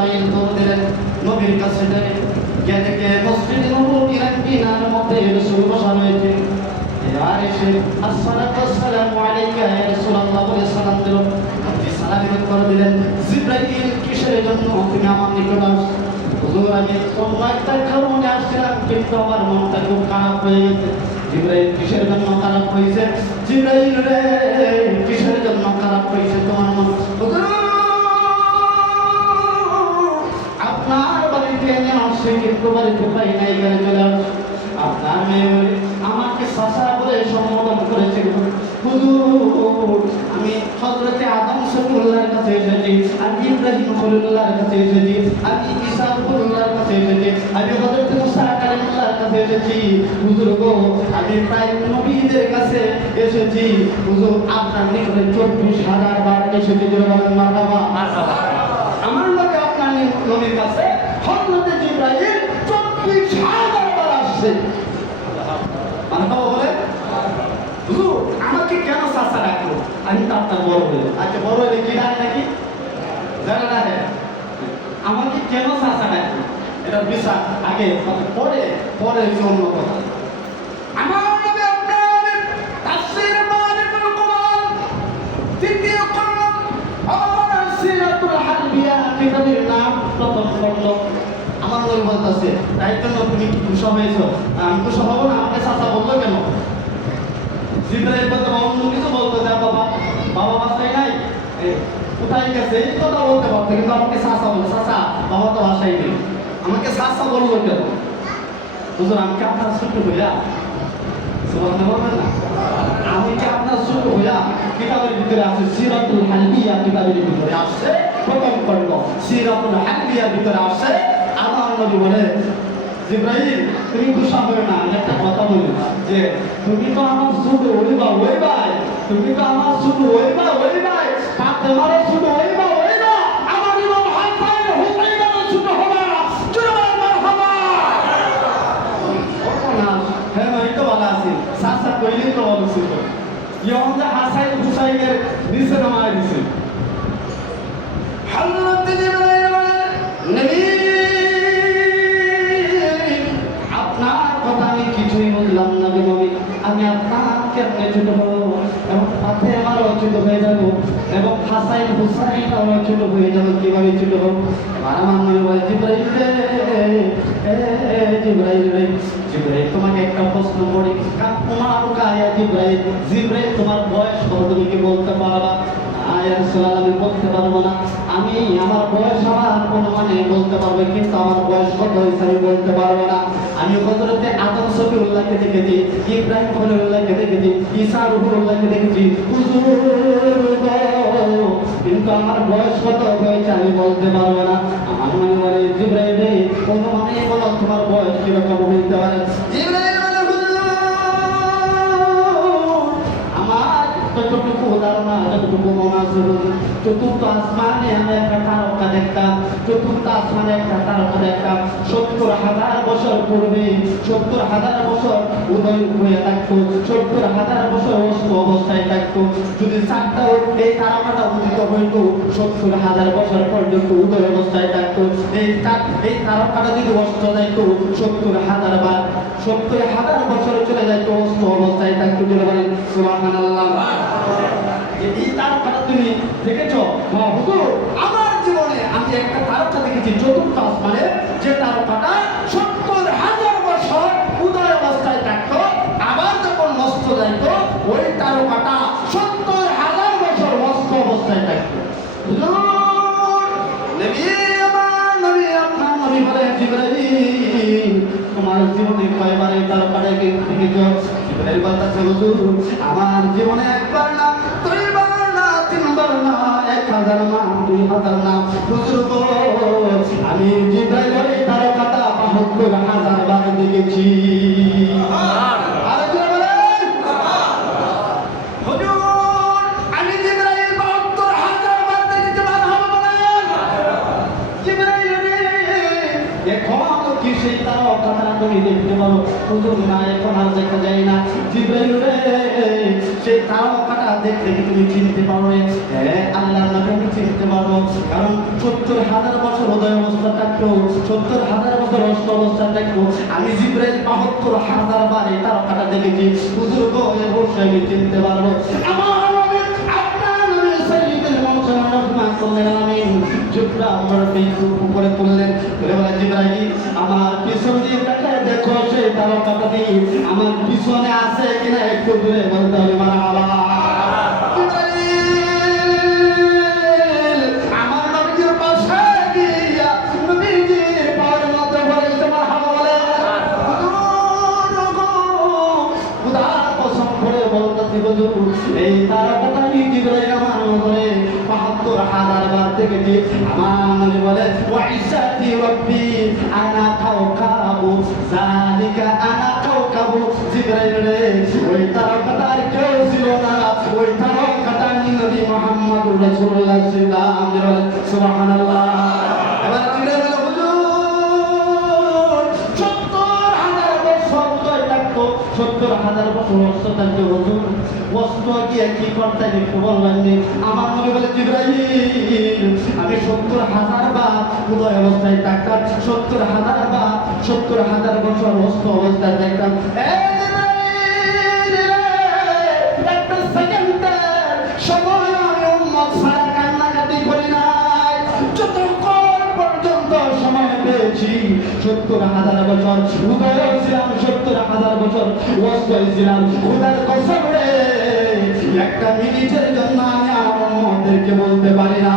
জিবরাইল দৌড় দিলেন নবীর কাছে গিয়ে দেখে মসজিদে নববীর মিনার মধ্যে রাসূল বসা রয়েছে। আর এসে আসসালাতু ওয়াসসালামু আলাইকা ইয়া রাসূলুল্লাহ বলে সালাম দিল। নবী সালামের উত্তর দিলেন, জিবরাইল কিসের জন্য তুমি আমার নিকট আসছো? হুজুর আমি অন্য একটা কারণে আসছিলাম, কিন্তু আমার মনটা খুব খারাপ হয়ে গেছে। জিবরাইল কিসের জন্য খারাপ হয়েছে? জিবরাইল রে কিসের জন্য খারাপ হয়েছে তোমার মন? হুজুর আপনার বাড়িতে আমি আসছি, কিন্তু বাড়িতে পাই নাই, ঘরে চলে আসছি। আপনার মেয়ে আমাকে চাচা বলে সম্বোধন করেছে। হুজুর আমি হযরতে আদম সফিউল্লাহর কাছে এসেছি, আমি ইব্রাহিম খলিলুল্লাহর কাছে এসেছি, আমি ঈসা খলিলুল্লাহর কাছে এসেছি, আমি হযরতে মুসা কালিমুল্লাহর কাছে এসেছি। হুজুর গো আমি প্রায় নবীদের কাছে এসেছি। হুজুর আপনার নিকটে 24,000 বার এসেছি। বলেন মারহাবা। আমার লোকে আপনার নবীর কাছে হযরতে জিবরাইল 24,000 বার আসছে। মারহাবা বলেন। হুজুর আমাকে কেন চাচা ডাকলো? আমি তো আপনার বড় হয়ে। আচ্ছা বড় হলে কি ডাকে নাকি জানা না? আমাকে কেন চাচা ডাকলো এটা বিষয় আগে পরে পরে অন্য কথা। আমার নবী আপনার তাফসীর মারিফুল কুরআন তৃতীয় খণ্ড আর সিরাতুল হালবিয়া কিতাবের নাম প্রথম খণ্ড। আমার নবী বলতেছে, তাই জন্য তুমি কি খুশি হয়েছো? আমি খুশি হব না? আমাকে চাচা বললো কেন? জিবরাইল বলতে অন্য কিছু বলতো, যা বাবা বাবা বাসায় নাই, কোথায় গেছে এই কথা বলতে পারতো, কিন্তু আমাকে চাচা বলে। চাচা বাবা তো বাসায় নেই, আমাকে চাচা বললো কেন? হুজুর আমি কি আপনার ছোট হইয়া? সুবহানাল্লাহ বলবেন না? আমি কি আপনার ছোট হইয়া? কিতাবের ভিতরে আছে সিরাতুল হালবিয়া, কিতাবের ভিতরে আসছে প্রথম খণ্ড সিরাতুল হালবিয়ার ভিতরে আসছে। আমার নবী বলে, জিবরাইল তুমি গুসা হবে না, একটা কথা বলি যে তুমি তো আমার ছোট হইবা ওই ভাই, তুমি তো আমার ছোট হইবা ওই ভাই, ফাতেমার ছোট হইবা ওই না, আমার ইমাম হাসান হুসাইনের ছোট হবে না। জোরে মারহাবা। হ্যাঁ এই তো ভালো আছি, চাচা কইলি তো ভালো ছিল। ইমাম হাসান হুসাইনের নিচে নামায় দিছে। হযরত জিবরাইল বলেন, নবী আমি আপনাকে ছোট হবো এবং ফাতেমারও ছোট হয়ে যাবো এবং হাসান হুসাইনও ছোট হয়ে যাবো। কিভাবে ছোট হবো? আমার নবী বলে, জিবরাইল জিবরাইল তোমাকে একটা প্রশ্ন করি। তোমার কায়া জিবরাইল, জিবরাইল তোমার বয়স কত তুমি কি বলতে পারবা? আমি বলতে পারবো না। আমি আমার বয়স আমার অনুমানে বলতে পারবো, কিন্তু আমার বয়স কত হয়েছে আমি বলতে পারবো না। আমি হযরতে আদম সফিউল্লাহকে দেখেছি, ইব্রাহিম খলিলুল্লাহকে দেখেছি, ঈসা রূহুল্লাহকে দেখেছি, কিন্তু আমার বয়স কত হয়েছে আমি বলতে পারবো না। আমার মনে বলে, জিবরাইল অনুমানে বলো তোমার বয়স কিরকম হইতে পারে? জিবরাইল বলে, আমার যতটুকু ধারণা যতটুকু মনে আছে, চতুর্থ আসমানে আমি একটা তারকা দেখতাম, চতুর্থ আসমানে একটা তারকা দেখতাম। 70,000 বছর পূর্বে, 70,000 বছর উদয় হয়ে থাকতো, 70,000 বছর অস্ত অবস্থায় থাকতো। যদি চারটা এই তারকাটা উদিত হইতো 70,000 বছর পর্যন্ত উদয় অবস্থায় থাকতো। এই তারকাটা যদি অস্ত যাইতো 70,000 বার, 70,000 বছর চলে যাইতো অস্ত অবস্থায় থাকতো। বলেন সুবহানাল্লাহ। এই তারকাটা তুমি দেখেছো? হ্যাঁ হুজুর আমার জীবনে আমি একটা তারকা দেখেছি চতুর্থ আসমানে, যে তারকাটা 70,000 বছর উদয় অবস্থায় থাকতো, আবার যখন অস্ত যাইত ওই তারকাটা 70,000 বছর অস্ত অবস্থায় থাকতো। নবী আপনার নবী বলে, জিবরাইল তোমার জীবনে কয়বার এই তারকাটা দেখেছো? জিবরাইল বলতেছে, হুজুর আমার জীবনে একবার না, দুইবার না, তিনবার না, 1,000 না, 2,000 না। হুজুর গো আমি জিবরাইল এই তারকাটা 72,000 বার দেখেছি। সেই তারকাটা তুমি দেখতে পারো? হুজুর না, এখন আর দেখা যায় না। জিবরাইল রে সেই তারকাটা দেখলে কি তুমি চিনতে পারো? হ্যাঁ, আল্লাহর নবী আমি চিনতে পারবো, কারণ 70,000 বছর উদয় অবস্থা থাকতো, 70,000 বছর অস্ত অবস্থা থাকতো। আমি জিবরাইল 72,000 বার এই তারকাটা দেখেছি। হুজুর গো, অবশ্যই আমি চিনতে পারবো। আমার নবী, আপনার নবী সাইয়্যিদুল মুরসালিন রাহমাতুল্লাহ আলাইহি জিবরা আমার উপরে তুললেন, বলে বলে জিবরাইল আমার পিছন দিয়ে তাকায় দেখো সেই তারকাটা দিয়ে আমার পিছনে আছে কিনা একটু দূরে বলতে হবে মারহাবা। আমার নবীর পাশে গিয়া নবীজির পায়ের মধ্যে বলেছে মারহাবা বলে। খোদার কসম করে বলতেছি হুজুর, এই তারকাটা জিবরাইল আমার নজরে 72,000 বার দেখেছি। আমার নবী বলে ওয়াইসাতি রব্বি আনা কাওকাবু যালিকা আনা কাওকাবু। জিবরাইল রে, ওই তারকাটা আর কেউ ছিল না, ওই তারকাটা নবী মুহাম্মদুর রাসূলুল্লাহ সাল্লাল্লাহু আলাইহি ওয়াসাল্লাম। সুবহানাল্লাহ। এবার জিবরাইল বলে হুজুর 70,000 বছর উদয় থাকতো, 70,000 বছর অস্ত থাকতো। হুজুর অস্ত গিয়ে কি করতে একটু বললেন নি? আমার নবী বলে জিবরাইল আমি 70,000 বার উদয় অবস্থায় থাকতাম, 70,000 বার 70,000 বছর অস্ত অবস্থায় থাকতাম। একটা সেকেন্ডের সময় আমি উম্মত ছাড়া কান্নাকাটি করি নাই, যতক্ষণ পর্যন্ত সময় পেয়েছি। 70,000 বছর উদয় ছিলাম, 70,000 বছর অস্ত ছিলাম। খোদার কসম রে, একটা মিনিটের জন্য আমি আমার উম্মতদেরকে বলতে পারি না